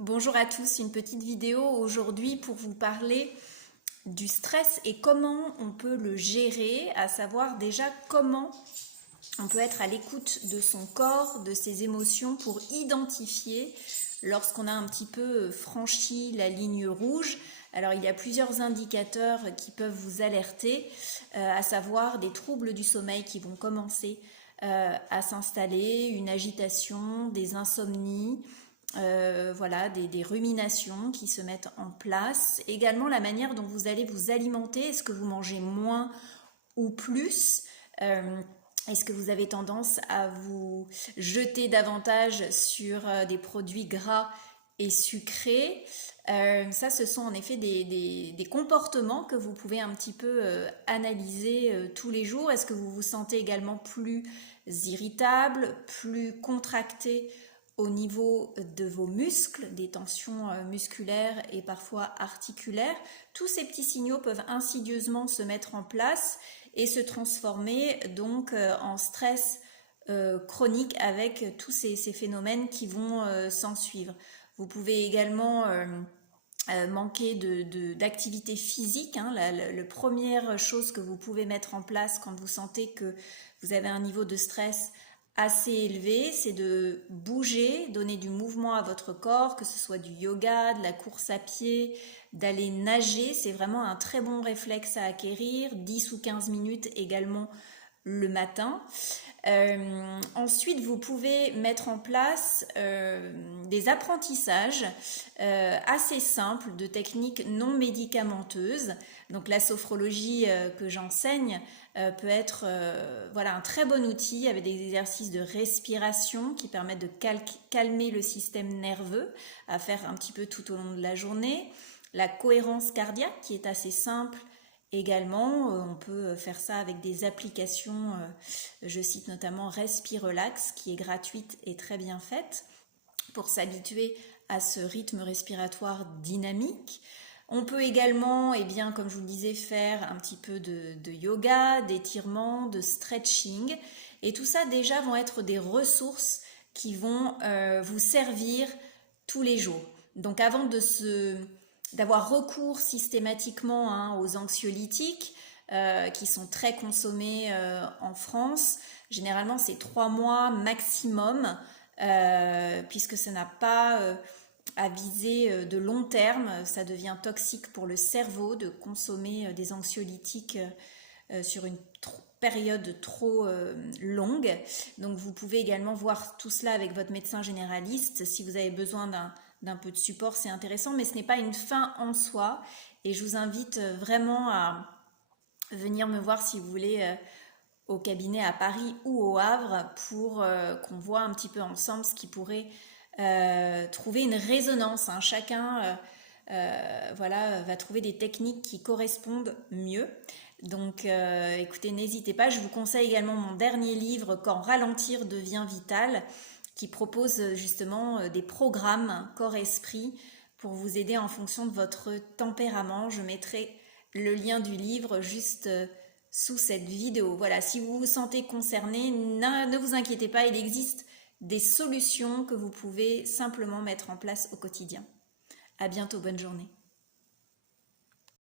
Bonjour à tous, une petite vidéo aujourd'hui pour vous parler du stress et comment on peut le gérer, à savoir déjà comment on peut être à l'écoute de son corps, de ses émotions pour identifier lorsqu'on a un petit peu franchi la ligne rouge. Alors il y a plusieurs indicateurs qui peuvent vous alerter, à savoir des troubles du sommeil qui vont commencer à s'installer, une agitation, des insomnies, voilà, des ruminations qui se mettent en place. Également la manière dont vous allez vous alimenter, est-ce que vous mangez moins ou plus est-ce que vous avez tendance à vous jeter davantage sur des produits gras et sucrés? Ça, ce sont en effet des comportements que vous pouvez un petit peu analyser tous les jours. Est-ce que vous vous sentez également plus irritable, plus contracté au niveau de vos muscles, des tensions musculaires et parfois articulaires? Tous ces petits signaux peuvent insidieusement se mettre en place et se transformer donc en stress chronique avec tous ces phénomènes qui vont s'en suivre. Vous pouvez également manquer d'activité physique. La première chose que vous pouvez mettre en place quand vous sentez que vous avez un niveau de stress assez élevé, c'est de bouger, donner du mouvement à votre corps, que ce soit du yoga, de la course à pied, d'aller nager. C'est vraiment un très bon réflexe à acquérir, 10 ou 15 minutes également le matin. Ensuite, vous pouvez mettre en place des apprentissages assez simples de techniques non médicamenteuses. Donc la sophrologie que j'enseigne peut être voilà, un très bon outil avec des exercices de respiration qui permettent de calmer le système nerveux à faire un petit peu tout au long de la journée. La cohérence cardiaque qui est assez simple. Également, on peut faire ça avec des applications, je cite notamment Respirelax, qui est gratuite et très bien faite, pour s'habituer à ce rythme respiratoire dynamique. On peut également, comme je vous le disais, faire un petit peu de yoga, d'étirement, de stretching. Et tout ça déjà vont être des ressources qui vont vous servir tous les jours. Donc avant d'avoir recours systématiquement aux anxiolytiques qui sont très consommés en France. Généralement, c'est 3 mois maximum puisque ça n'a pas à viser de long terme. Ça devient toxique pour le cerveau de consommer des anxiolytiques sur une période trop longue. Donc vous pouvez également voir tout cela avec votre médecin généraliste si vous avez besoin d'un peu de support, c'est intéressant, mais ce n'est pas une fin en soi. Et je vous invite vraiment à venir me voir si vous voulez au cabinet à Paris ou au Havre pour qu'on voit un petit peu ensemble ce qui pourrait trouver une résonance. Chacun voilà, va trouver des techniques qui correspondent mieux. Donc écoutez, n'hésitez pas. Je vous conseille également mon dernier livre, Quand ralentir devient vital, qui propose justement des programmes corps-esprit pour vous aider en fonction de votre tempérament. Je mettrai le lien du livre juste sous cette vidéo. Voilà, si vous vous sentez concerné, ne vous inquiétez pas, il existe des solutions que vous pouvez simplement mettre en place au quotidien. À bientôt, bonne journée.